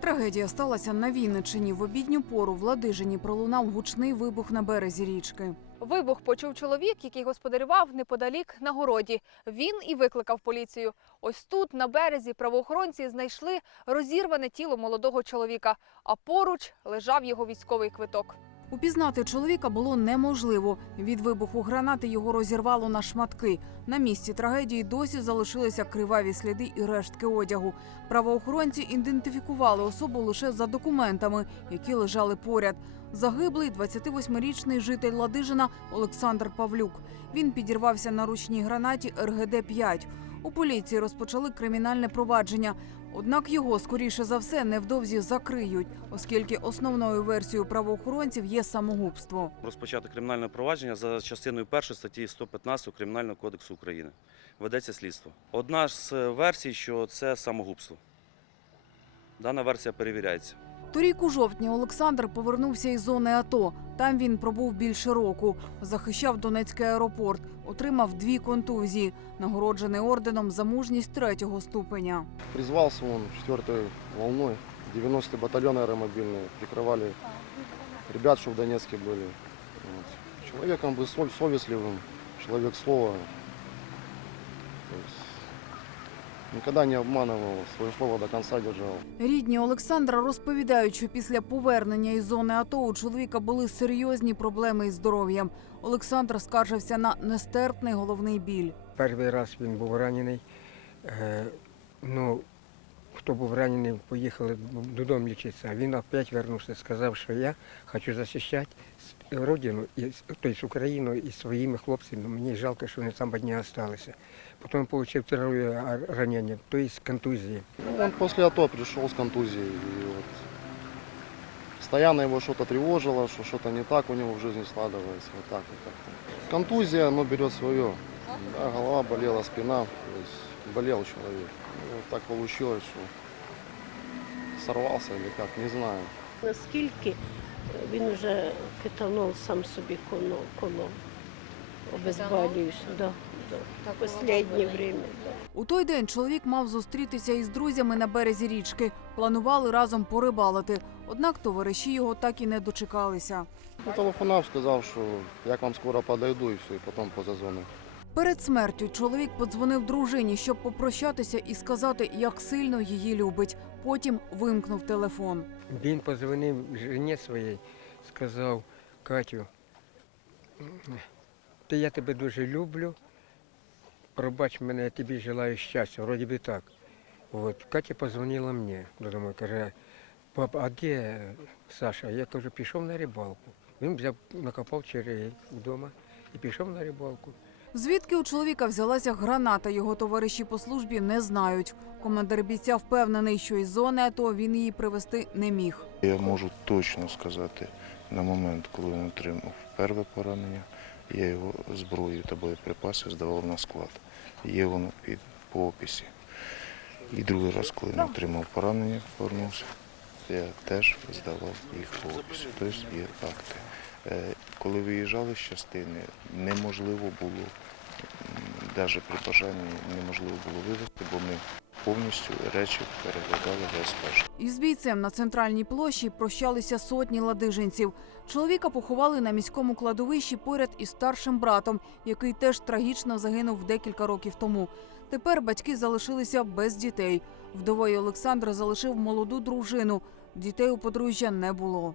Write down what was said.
Трагедія сталася на Вінниччині. В обідню пору в Ладижині пролунав гучний вибух на березі річки. Вибух почув чоловік, який господарював неподалік на городі. Він і викликав поліцію. Ось тут, на березі, правоохоронці знайшли розірване тіло молодого чоловіка, а поруч лежав його військовий квиток. Упізнати чоловіка було неможливо. Від вибуху гранати його розірвало на шматки. На місці трагедії досі залишилися криваві сліди і рештки одягу. Правоохоронці ідентифікували особу лише за документами, які лежали поряд. Загиблий 28-річний житель Ладижина Олександр Павлюк. Він підірвався на ручній гранаті РГД-5. У поліції розпочали кримінальне провадження. Однак його, скоріше за все, невдовзі закриють, оскільки основною версією правоохоронців є самогубство. Розпочато кримінальне провадження за частиною 1 статті 115 Кримінального кодексу України. Ведеться слідство. Одна з версій, що це самогубство. Дана версія перевіряється. Торік у жовтні Олександр повернувся із зони АТО. Там він пробув більше року. Захищав Донецький аеропорт, отримав дві контузії, нагороджений орденом за мужність третього ступеня. Призвался он четвертой волной. 90-й батальон аэромобильный. Прикрывали ребят, что в Донецке были. Вот. Человеком был соль- совестливым, человек слова. Никогда не обманував, своє слово до конца держав. Рідні Олександра розповідають, що після повернення із зони АТО у чоловіка були серйозні проблеми із здоров'ям. Олександр скаржився на нестерпний головний біль. Перший раз він був ранений. Е, ну, хто був ранений, поїхали додому лічитися. А він опять вернувся, сказав, що я хочу захищати родину, і, тобто Україну і своїми хлопцями. Мені жалко, що вони там одні залишилися. Потім отримав а- ранення, тобто контузії. Ну, он после АТО контузией. И вот постоянно его что-то тревожило, что что-то не так у него в жизни складывается. Вот так вот как-то. Контузия, оно берет свое. Да, голова болела, спина. То есть болел человек. И вот так получилось, что сорвался или как, не знаю. Наскільки він вже кетанол сам собі колов, колов. обезболюючи. Да, да. Останнє время. Да. У той день чоловік мав зустрітися із друзями на березі річки. Планували разом порибалити. Однак товариші його так і не дочекалися. Ну, телефонав, сказав, що я к вам скоро подойду і все, і потім поза зоною. Перед смертю чоловік подзвонив дружині, щоб попрощатися і сказати, як сильно її любить. Потім вимкнув телефон. Він позвонив жені своїй, сказав, Катю, ти я тебе дуже люблю. Пробач мене, я тобі желаю щастя, вроді би так. От. Катя позвонила мені додому, каже, пап, а де Саша? Я кажу, пішов на рибалку. Він взяв, накопав черей вдома і пішов на рибалку. Звідки у чоловіка взялася граната, його товариші по службі не знають. Командир бійця впевнений, що із зони АТО він її привезти не міг. Я можу точно сказати, на момент, коли він отримав перше поранення, я його зброю та боєприпаси здавав на склад. Є воно під по описі. І другий раз, коли він отримав поранення, повернувся, я теж здавав їх по описі. Тобто є акти. Е, Коли виїжджали з частини, неможливо було, навіть при бажанні неможливо було вивезти, бо ми повністю речі переглядали перший. Із бійцем на центральній площі прощалися сотні ладижинців. Чоловіка поховали на міському кладовищі поряд із старшим братом, який теж трагічно загинув декілька років тому. Тепер батьки залишилися без дітей. Вдовою Олександр залишив молоду дружину. Дітей у подружжя не було.